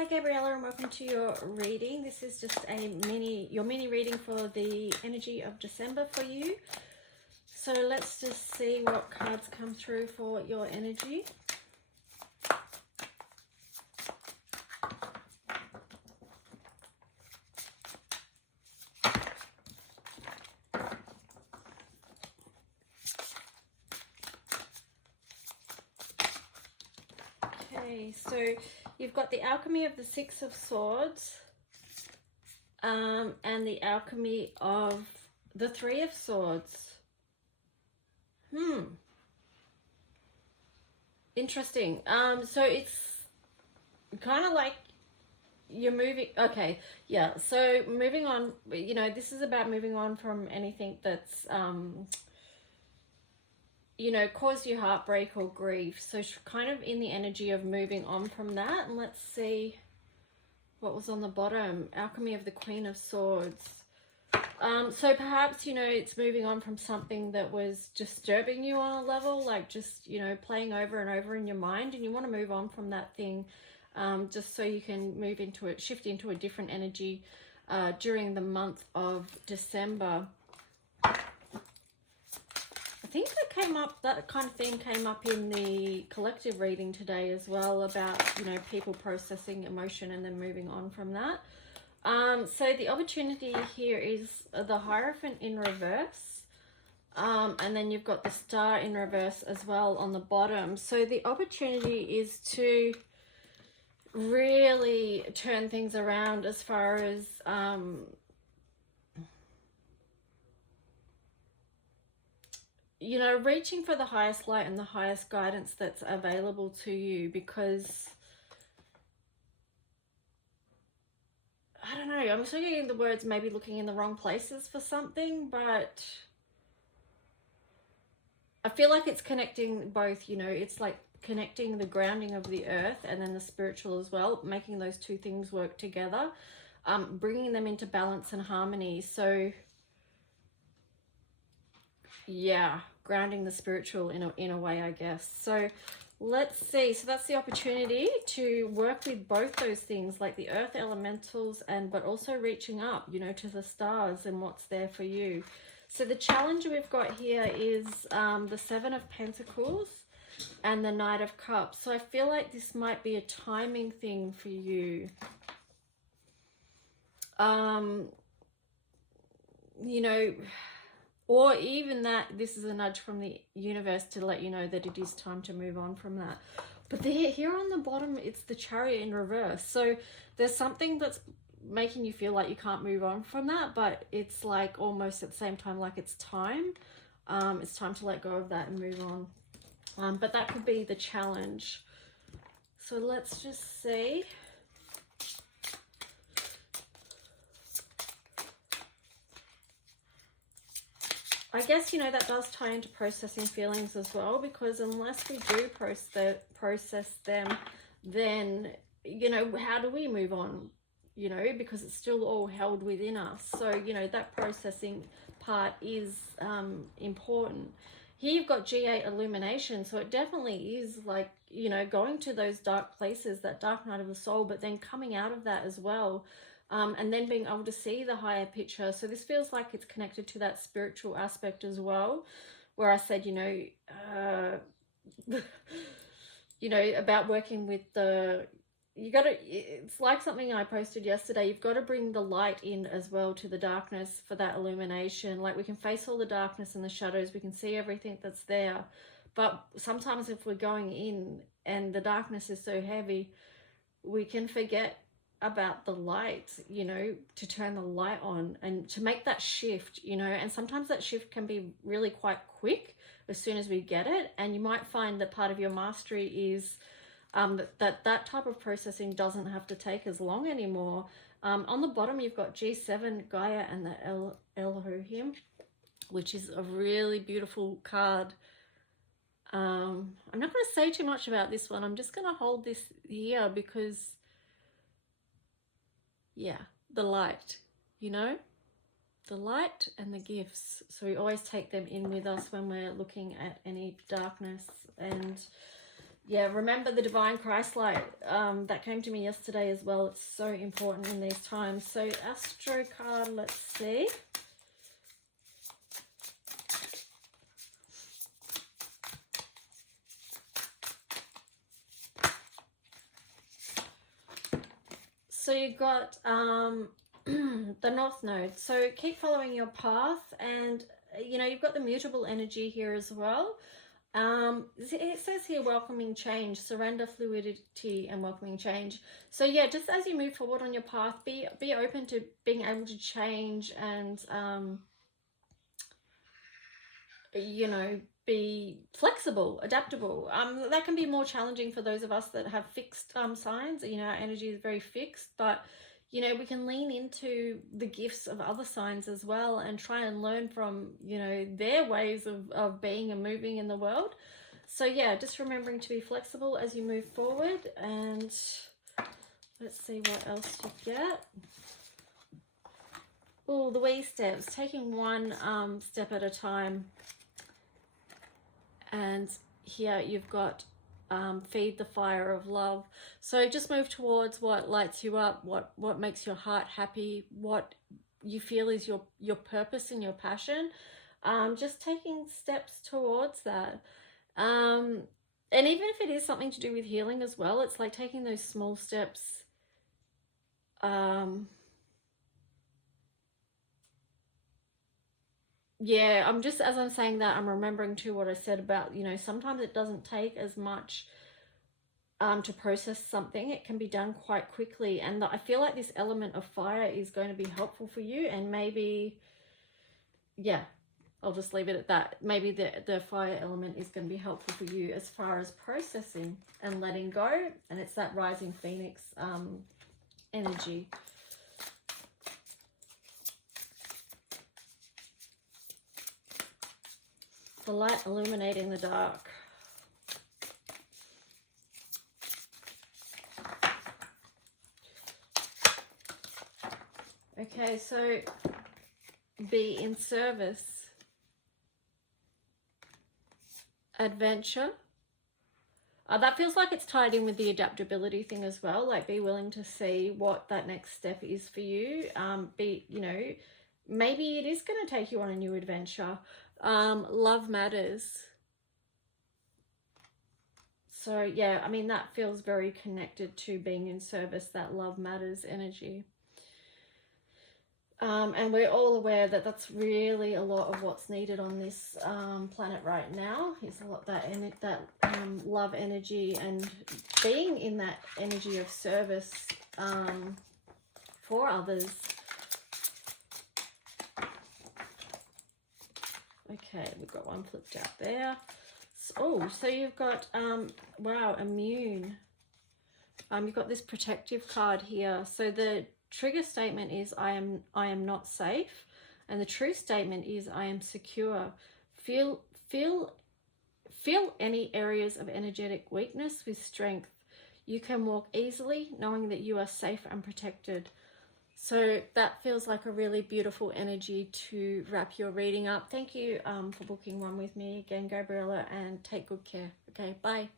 Hi Gabriella, and welcome to your reading. This is just your mini reading for the energy of December for you. So let's just see what cards come through for your energy. Okay, so you've got the alchemy of the Six of Swords and the alchemy of the Three of Swords. Interesting. So it's kind of like you're moving. Okay, yeah. So moving on, you know, this is about moving on from anything that's you know, caused you heartbreak or grief. So kind of in the energy of moving on from that. And let's see what was on the bottom. Alchemy of the Queen of Swords. So perhaps, you know, it's moving on from something that was disturbing you on a level, like just, you know, playing over and over in your mind, and you want to move on from that thing, just so you can move into it, shift into a different energy during the month of December. I think that kind of thing came up in the collective reading today as well, about, you know, people processing emotion and then moving on from that. So the opportunity here is the Hierophant in reverse, and then you've got the Star in reverse as well on the bottom. So the opportunity is to really turn things around as far as you know, reaching for the highest light and the highest guidance that's available to you, because I don't know, I'm still getting the words maybe looking in the wrong places for something, but I feel like it's connecting both, you know, it's like connecting the grounding of the earth and then the spiritual as well, making those two things work together, bringing them into balance and harmony. So yeah, grounding the spiritual in a way, I guess. So let's see. So that's the opportunity to work with both those things, like the earth elementals, but also reaching up, you know, to the stars and what's there for you. So the challenge we've got here is the Seven of Pentacles and the Knight of Cups. So I feel like this might be a timing thing for you. You know, or even that this is a nudge from the universe to let you know that it is time to move on from that. But here on the bottom, it's the Chariot in reverse. So there's something that's making you feel like you can't move on from that, but it's like almost at the same time like it's time. It's time to let go of that and move on. But that could be the challenge. So let's just see. I guess, you know, that does tie into processing feelings as well, because unless we do process them, then, you know, how do we move on? You know, because it's still all held within us. So, you know, that processing part is important. Here you've got G8 illumination, so it definitely is like, you know, going to those dark places, that dark night of the soul, but then coming out of that as well. And then being able to see the higher picture. So this feels like it's connected to that spiritual aspect as well, where I said, you know, you know, about working with it's like something I posted yesterday, you've got to bring the light in as well to the darkness for that illumination. Like, we can face all the darkness and the shadows, we can see everything that's there, but sometimes if we're going in and the darkness is so heavy, we can forget about the light, you know, to turn the light on and to make that shift, you know. And sometimes that shift can be really quite quick as soon as we get it, and you might find that part of your mastery is that type of processing doesn't have to take as long anymore. On the bottom you've got G7, Gaia, and the Elohim, which is a really beautiful card. I'm not going to say too much about this one. I'm just going to hold this here because, yeah, the light, you know, the light and the gifts. So we always take them in with us when we're looking at any darkness. And Yeah, remember the divine Christ light that came to me yesterday as well. It's so important in these times. So Astro card, let's see. So you've got the North Node. So keep following your path, and you know, you've got the mutable energy here as well. It says here welcoming change, surrender, fluidity, and welcoming change. So yeah, just as you move forward on your path, be open to being able to change, and you know, be flexible, adaptable. That can be more challenging for those of us that have fixed signs. You know, our energy is very fixed, but you know, we can lean into the gifts of other signs as well and try and learn from, you know, their ways of being and moving in the world. So yeah, just remembering to be flexible as you move forward. And let's see what else you get. Oh, the wee steps, taking one step at a time. And here you've got feed the fire of love. So just move towards what lights you up, what makes your heart happy, what you feel is your purpose and your passion. Just taking steps towards that. And even if it is something to do with healing as well, it's like taking those small steps. Yeah, I'm just, as I'm saying that, I'm remembering too what I said about, you know, sometimes it doesn't take as much to process something. It can be done quite quickly, and I feel like this element of fire is going to be helpful for you. And maybe, yeah, I'll just leave it at that. Maybe the fire element is going to be helpful for you as far as processing and letting go. And it's that rising phoenix energy. The light illuminating the dark. Okay, so be in service. Adventure. That feels like it's tied in with the adaptability thing as well. Like, be willing to see what that next step is for you. You know, maybe it is going to take you on a new adventure. Love matters. So yeah, I mean, that feels very connected to being in service, that love matters energy. And we're all aware that that's really a lot of what's needed on this planet right now, is a lot that love energy and being in that energy of service for others. Okay, we've got one flipped out there. So you've got, wow, immune. You've got this protective card here. So the trigger statement is I am not safe, and the true statement is I am secure. Feel any areas of energetic weakness with strength. You can walk easily knowing that you are safe and protected. So that feels like a really beautiful energy to wrap your reading up. Thank you for booking one with me again, Gabriella, and take good care. Okay, bye.